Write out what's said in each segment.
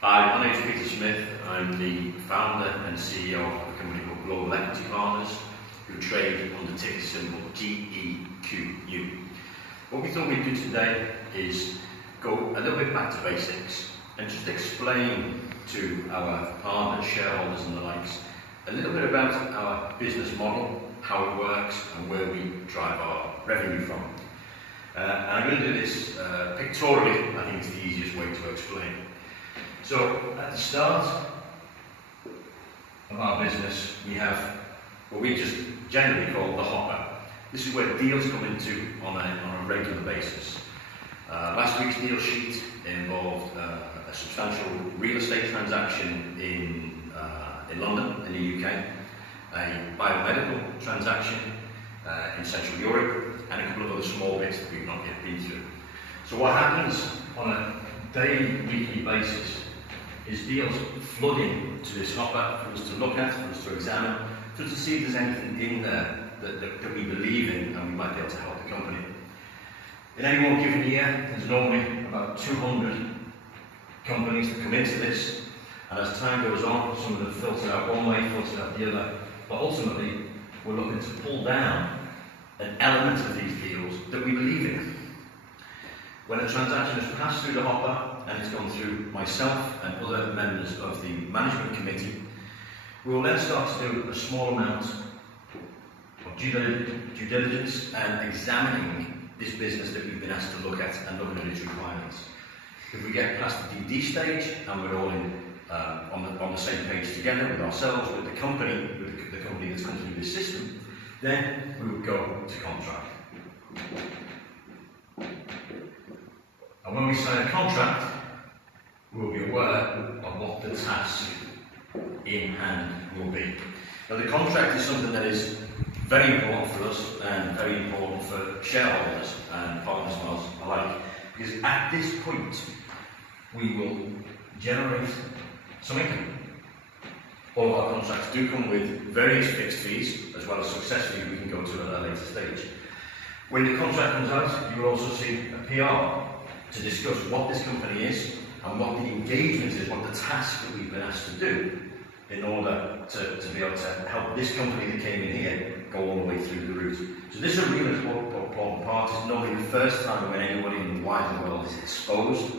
Hi, my name is Peter Smith. I'm the founder and CEO of a company called Global Equity Partners, who trade under ticker symbol GEQU. What we thought we'd do today is go a little bit back to basics and just explain to our partners, shareholders and the likes a little bit about our business model, how it works and where we drive our revenue from. And I'm going to do this pictorially. I think it's the easiest way to explain. So at the start of our business, we have what we just generally call the hopper. This is where deals come into on a regular basis. Last week's deal sheet involved a substantial real estate transaction in London, in the UK, a biomedical transaction in Central Europe, and a couple of other small bits that we've not yet been through. So what happens on a daily, weekly basis is deals flooding to this hopper for us to look at, for us to examine, for us to see if there's anything in there that we believe in and we might be able to help the company. In any one given year, there's normally about 200 companies that come into this, and as time goes on, some of them filter out one way, filter out the other, but ultimately we're looking to pull down an element of these deals that we believe in. When a transaction has passed through the hopper and it's gone through myself and other members of the management committee, we will then start to do a small amount of due diligence and examining this business that we've been asked to look at and looking at its requirements. If we get past the DD stage and we're all on the same page together with ourselves, with the company that's come through this system, then we will go to contract. And when we sign a contract, we'll be aware of what the task in hand will be. Now, the contract is something that is very important for us and very important for shareholders and partners of ours alike, because at this point we will generate some income. All of our contracts do come with various fixed fees as well as success fees we can go to at a later stage. When the contract comes out, you will also see a PR to discuss what this company is and what the engagement is, what the task that we've been asked to do in order to be able to help this company that came in here go all the way through the route. So this is a really important part. It's normally the first time when anybody in the wider world is exposed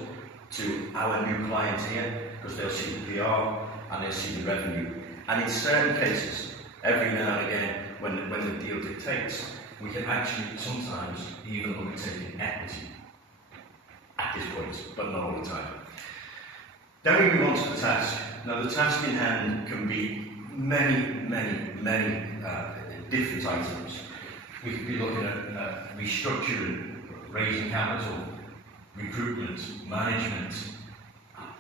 to our new client here, because they'll see the PR and they'll see the revenue. And in certain cases, every now and again, when the deal dictates, we can actually sometimes even look at taking equity at this point, but not all the time. Then we move on to the task. Now, the task in hand can be many different items. We could be looking at restructuring, raising capital, recruitment, management,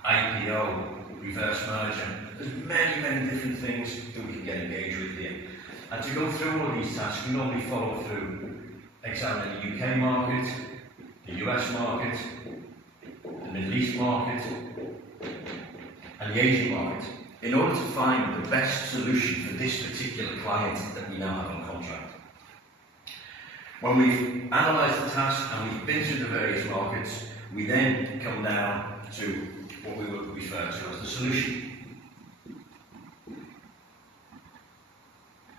IPO, reverse merger. There's many different things that we can get engaged with here. And to go through all of these tasks, we normally follow through examining the UK market, the US market, the Middle East market, and the Asian market, in order to find the best solution for this particular client that we now have on contract. When we've analysed the task and we've been through the various markets, we then come down to what we would refer to as the solution.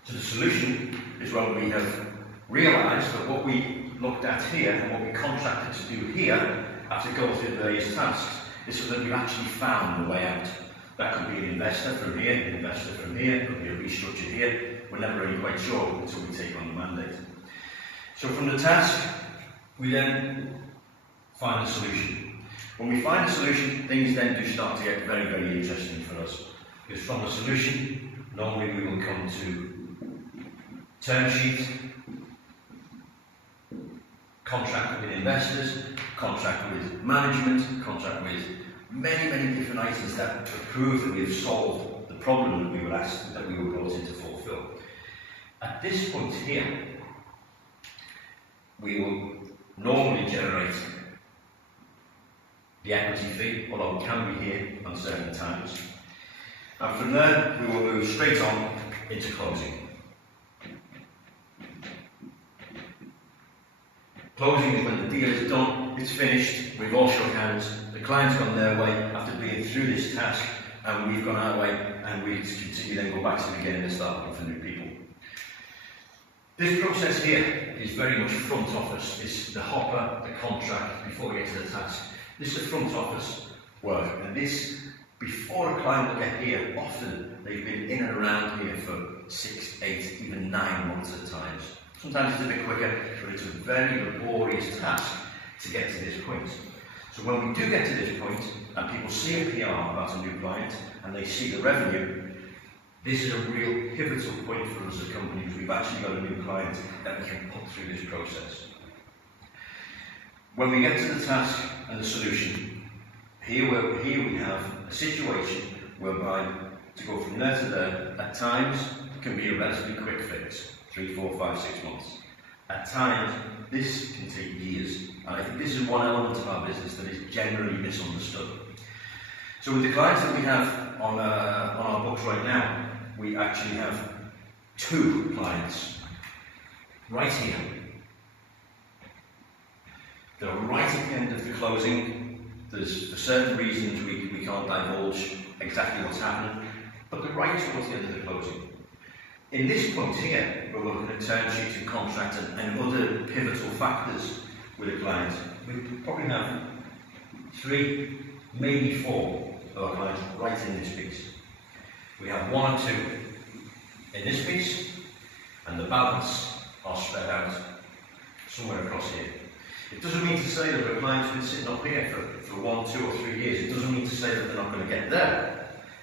So the solution is when we have realised that what we looked at here and what we contracted to do here, after going through the various tasks, is so that we've actually found the way out. That could be an investor from here, an investor from here, it could be a restructure here. We're never really quite sure until we take on the mandate. So from the task, we then find a solution. When we find a solution, things then do start to get very interesting for us. Because from the solution, normally we will come to term sheet, contract with investors, contract with management, contract with many different items that prove that we have solved the problem that we were asked, that we were brought in to fulfill. At this point here, we will normally generate the equity fee, although it can be here on certain times. And from there, we will move straight on into closing. Closing is when the deal is done, it's finished, we've all shook hands, the the client's gone their way after being through this task, and we've gone our way, and we continue then go back to the beginning and start looking for new people. This process here is very much front office. It's the hopper, the contract, before we get to the task. This is front office work, and this, before a client will get here, often they've been in and around here for 6, 8, even 9 months at times. Sometimes it's a bit quicker, but it's a very laborious task to get to this point. So when we do get to this point, and people see a PR about a new client, and they see the revenue, this is a real pivotal point for us as a company, because we've actually got a new client that we can put through this process. When we get to the task and the solution, here we have a situation whereby to go from there to there, at times, can be a relatively quick fix, 3, 4, 5, 6 months. At times, this can take years, and I think this is one element of our business that is generally misunderstood. So with the clients that we have on our books right now, we actually have 2 clients right here. They're right at the end of the closing. There's, for certain reasons, we can't divulge exactly what's happening, but they're right towards the end of the closing. In this point here, where we're looking at term sheets and contracts and other pivotal factors with a client, we probably have 3, maybe 4 of our clients right in this piece. We have 1 or 2 in this piece, and the balance are spread out somewhere across here. It doesn't mean to say that our clients have been sitting up here for 1, 2 or 3 years. It doesn't mean to say that they're not going to get there.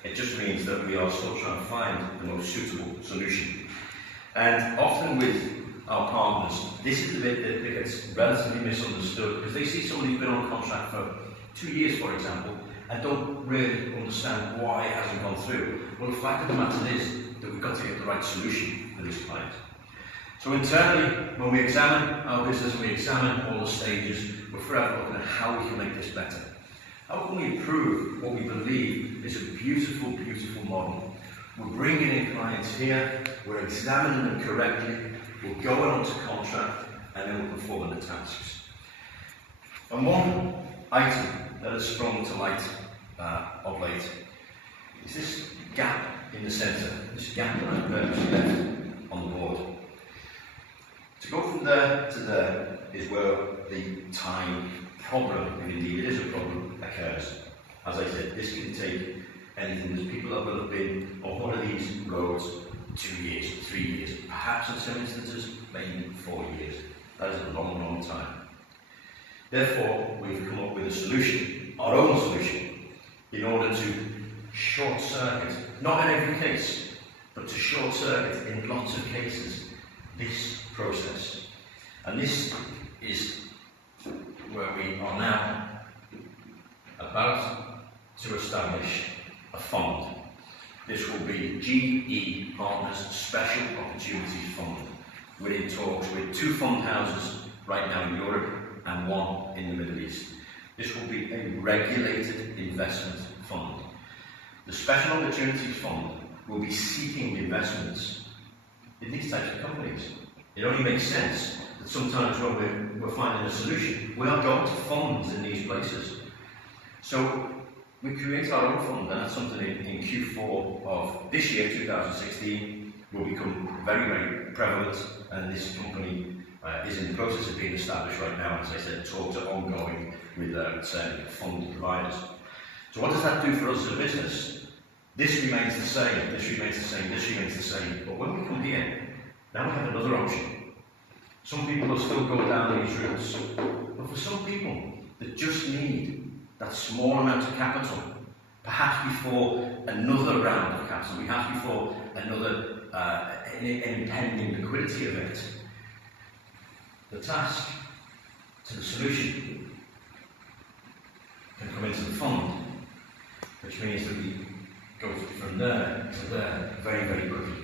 It just means that we are still trying to find the most suitable solution. And often with our partners, this is the bit that gets relatively misunderstood, because they see somebody who's been on contract for 2 years, for example, and don't really understand why it hasn't gone through. Well, the fact of the matter is that we've got to get the right solution for this client. So internally, when we examine our business, we examine all the stages, we're forever looking at how we can make this better. How can we improve what we believe is a beautiful, beautiful model? We're bringing in clients here, we're examining them correctly, we're going on to contract, and then we're performing the tasks. And one item that has sprung to light of late is this gap in the centre, this gap that I've purposely left on the board. To go from there to there is where the time problem, if indeed it is a problem, occurs. As I said, this can take anything. There's people that will have been on one of these roads 2 years, 3 years, perhaps in some instances, maybe 4 years. That is a long, long time. Therefore, we've come up with a solution, our own solution, in order to short-circuit, not in every case, but to short-circuit in lots of cases, this process. And this is where we are now about to establish a fund. This will be GE Partners Special Opportunities Fund. We're in talks with 2 fund houses right now in Europe and 1 in the Middle East. This will be a regulated investment fund. The Special Opportunities Fund will be seeking investments in these types of companies. It only makes sense that sometimes when we're finding a solution, we are going to funds in these places. So we create our own fund, and that's something in Q4 of this year, 2016, will become very, very prevalent, and this company is in the process of being established right now. As I said, talks are ongoing with certain fund providers. So what does that do for us as a business? This remains the same, this remains the same, this remains the same, but when we come here, now we have another option. Some people will still go down these routes, but for some people that just need that small amount of capital, perhaps before another round of capital, perhaps before another an impending liquidity event, the task to the solution can come into the fund, which means that we go from there to there very, very quickly.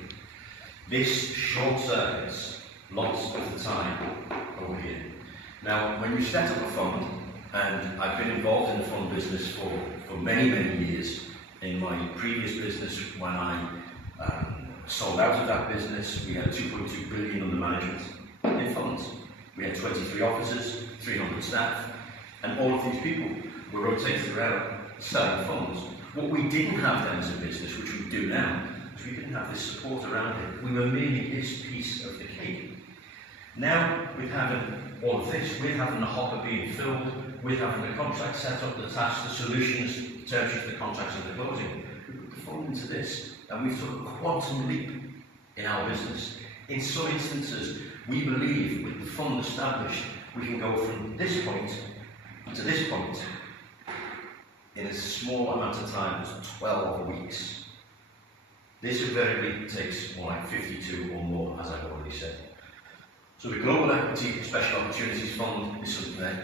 This short circuits lots of the time over here. Now, when you set up a fund, and I've been involved in the fund business for many, many years. In my previous business, when I sold out of that business, we had 2.2 billion under management in funds. We had 23 offices, 300 staff, and all of these people we're rotating around selling funds. What we didn't have then as a business, which we do now, is we didn't have this support around it. We were merely this piece of the cake. Now, with having all of this, with having the hopper being filled, with having the contract set up, the tasks, the solutions, the term sheets, the contracts and the closing, we put the fund into this, and we've took a quantum leap in our business. In some instances, we believe with the fund established, we can go from this point to this point in a small amount of time as 12 weeks. This invariably takes more like 52 or more, as I've already said. So the Global Equity Special Opportunities Fund is something that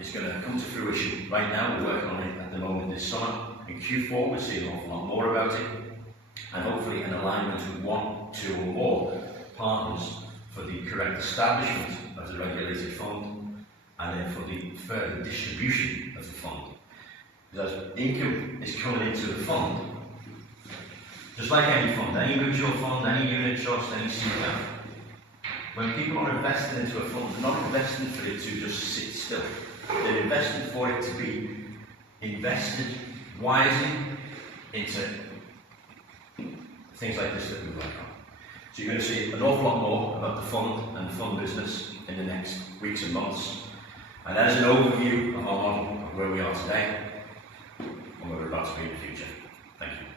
is going to come to fruition right now. We're working on it at the moment this summer. In Q4, we'll see an awful lot more about it, and hopefully in alignment with 1, 2 or more partners for the correct establishment of the regulated fund, and then for the further distribution of the fund. Because income is coming into the fund, just like any fund, any mutual fund, any unit trust, any CPAP. When people are investing into a fund, they're not investing for it to just sit still. They're investing for it to be invested wisely into things like this that we work on. So you're going to see an awful lot more about the fund and fund business in the next weeks and months. And that is an overview of our model of where we are today and where we're about to be in the future. Thank you.